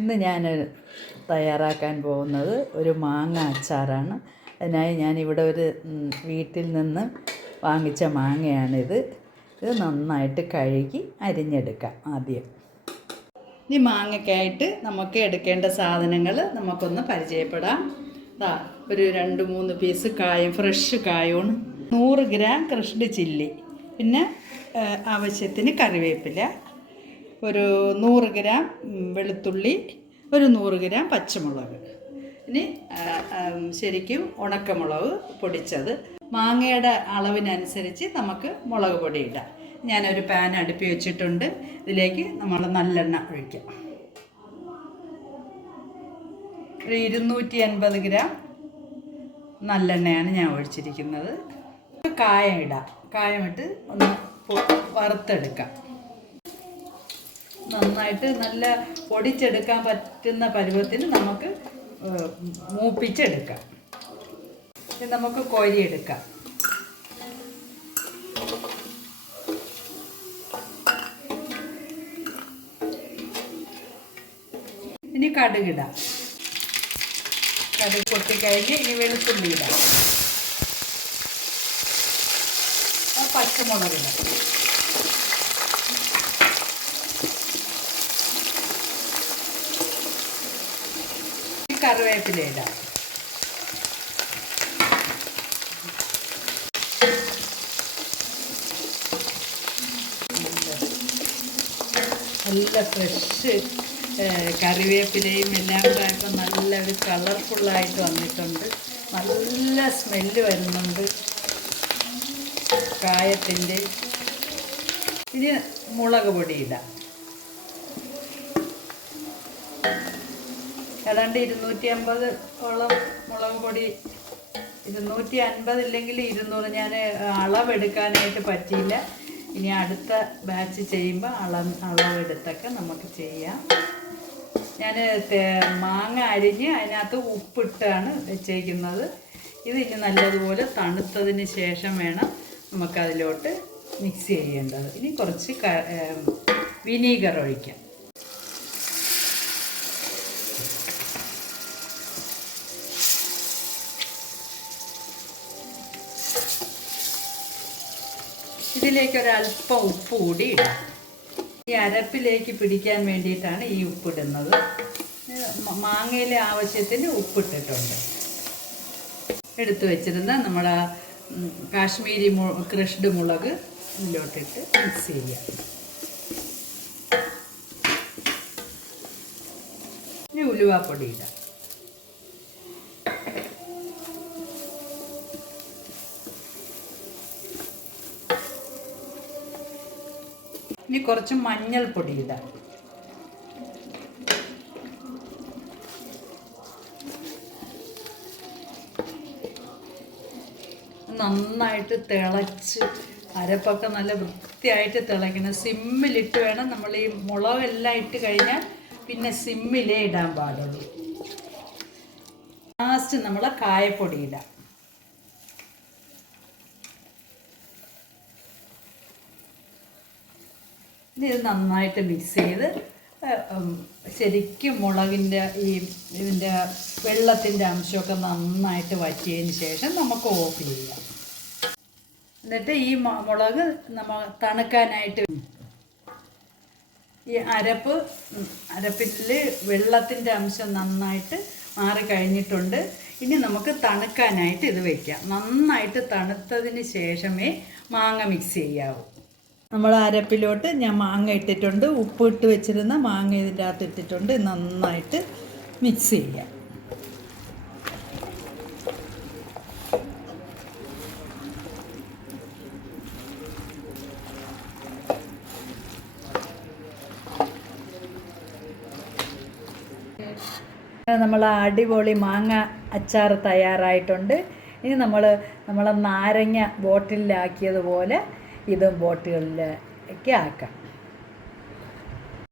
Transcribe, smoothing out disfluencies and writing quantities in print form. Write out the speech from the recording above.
ഇന്ന് ഞാൻ തയ്യാറാക്കാൻ പോകുന്നത് ഒരു മാങ്ങ അച്ചാറാണ്. അതിനായി ഞാനിവിടെ ഒരു വീട്ടിൽ നിന്ന് വാങ്ങിച്ച മാങ്ങയാണിത്. ഇത് നന്നായിട്ട് കഴുകി അരിഞ്ഞെടുക്കാം ആദ്യം. ഈ മാങ്ങയ്ക്കായിട്ട് നമുക്ക് എടുക്കേണ്ട സാധനങ്ങൾ നമുക്കൊന്ന് പരിചയപ്പെടാം. ഒരു 2-3 പീസ് കായം, ഫ്രഷ് കായമാണ്, 100 ഗ്രാം ക്രഷ്ഡ് ചില്ലി, പിന്നെ ആവശ്യത്തിന് കറിവേപ്പില, ഒരു 100 ഗ്രാം വെളുത്തുള്ളി, ഒരു 100 ഗ്രാം പച്ചമുളക്, ഇനി ശരിക്കും ഉണക്കമുളക് പൊടിച്ചത്. മാങ്ങയുടെ അളവിനനുസരിച്ച് നമുക്ക് മുളക് പൊടി ഇടാം. ഞാനൊരു പാൻ അടുപ്പി വെച്ചിട്ടുണ്ട്. ഇതിലേക്ക് നമ്മൾ നല്ലെണ്ണ ഒഴിക്കാം. ഒരു 250 ഗ്രാം നല്ലെണ്ണയാണ് ഞാൻ ഒഴിച്ചിരിക്കുന്നത്. കായം ഇടാം. കായമിട്ട് ഒന്ന് വറുത്തെടുക്കാം. നന്നായിട്ട് നല്ല പൊടിച്ചെടുക്കാൻ പറ്റുന്ന പരുവത്തിന് നമുക്ക് മൂപ്പിച്ചെടുക്കാം. നമുക്ക് കോരിയെടുക്കാം. ഇനി കടുകിടാം. കടുക് പൊട്ടിക്കഴിഞ്ഞ് ഇനി വെളുത്തുള്ളി ഇടാം. പച്ചമുളകിടാം. കറിവേപ്പില ഇടാം. നല്ല ഫ്രഷ് കറിവേപ്പിലയും എല്ലാം കൂടെ ആയപ്പോൾ നല്ലൊരു കളർഫുള്ളായിട്ട് വന്നിട്ടുണ്ട്. നല്ല സ്മെല്ല് വരുന്നുണ്ട് കായത്തിൻ്റെ. ഇനി മുളക് പൊടി ഇടാം. ഏതാണ്ട് 250 മുളക് പൊടി, 250 ഇല്ലെങ്കിൽ 200. ഞാൻ അളവെടുക്കാനായിട്ട് പറ്റിയില്ല. ഇനി അടുത്ത ബാച്ച് ചെയ്യുമ്പോൾ അളവെടുത്തൊക്കെ നമുക്ക് ചെയ്യാം. ഞാൻ മാങ്ങ അരിഞ്ഞ് അതിനകത്ത് ഉപ്പിട്ടാണ് വെച്ചേക്കുന്നത്. ഇത് ഇനി നല്ലതുപോലെ തണുത്തതിന് ശേഷം വേണം നമുക്കതിലോട്ട് മിക്സ് ചെയ്യേണ്ടത്. ഇനി കുറച്ച് വിനീഗർ ഒഴിക്കാം. ഇതിലേക്ക് ഒരല്പം ഉപ്പ് കൂടി ഇടാം. ഈ അരപ്പിലേക്ക് പിടിക്കാൻ വേണ്ടിയിട്ടാണ് ഈ ഉപ്പിടുന്നത്. മാങ്ങയിലെ ആവശ്യത്തിന് ഉപ്പിട്ടിട്ടുണ്ട്. എടുത്തു വെച്ചിരുന്ന നമ്മുടെ കാശ്മീരി ക്രഷ്ഡ് മുളക് ഇതിലോട്ടിട്ട് മിക്സ് ചെയ്യാം. ഇനി ഉലുവാപ്പൊടി ഇടാം. ഇനി കുറച്ച് മഞ്ഞൾപ്പൊടി ഇടാം. നന്നായിട്ട് തിളച്ച് അരപ്പൊക്കെ നല്ല വൃത്തിയായിട്ട് തിളയ്ക്കണം. സിമ്മിലിട്ട് വേണം നമ്മൾ ഈ മുളകെല്ലാം ഇട്ട് കഴിഞ്ഞാൽ പിന്നെ സിമ്മിലേ ഇടാൻ പാടുള്ളൂ. ലാസ്റ്റ് നമ്മൾ കായപ്പൊടി ഇടാം. ഇത് നന്നായിട്ട് മിക്സ് ചെയ്ത് ശരിക്കും മുളകിൻ്റെ ഇതിൻ്റെ വെള്ളത്തിൻ്റെ അംശമൊക്കെ നന്നായിട്ട് വറ്റിയതിന് ശേഷം നമുക്ക് ഓഫ് ചെയ്യാം. എന്നിട്ട് ഈ മുളക് നമ്മൾ തണുക്കാനായിട്ട് ഈ അരപ്പിൽ വെള്ളത്തിൻ്റെ അംശം നന്നായിട്ട് മാറിക്കഴിഞ്ഞിട്ടുണ്ട്. ഇനി നമുക്ക് തണുക്കാനായിട്ട് ഇത് വയ്ക്കാം. നന്നായിട്ട് തണുത്തതിന് ശേഷമേ മാങ്ങ മിക്സ് ചെയ്യാവൂ. നമ്മൾ അരപ്പിലോട്ട് ഞാൻ മാങ്ങ ഇട്ടിട്ടുണ്ട്. ഉപ്പ് ഇട്ട് വെച്ചിരുന്ന മാങ്ങ ഇതിൻ്റെ അകത്ത് ഇട്ടിട്ടുണ്ട്. നന്നായിട്ട് മിക്സ് ചെയ്യാം. നമ്മൾ അടിപൊളി മാങ്ങ അച്ചാർ തയ്യാറായിട്ടുണ്ട്. ഇനി നമ്മൾ നാരങ്ങ ബോട്ടിലാക്കിയതുപോലെ ഇതും ബോട്ടുകളിലേക്ക് ആക്കാം.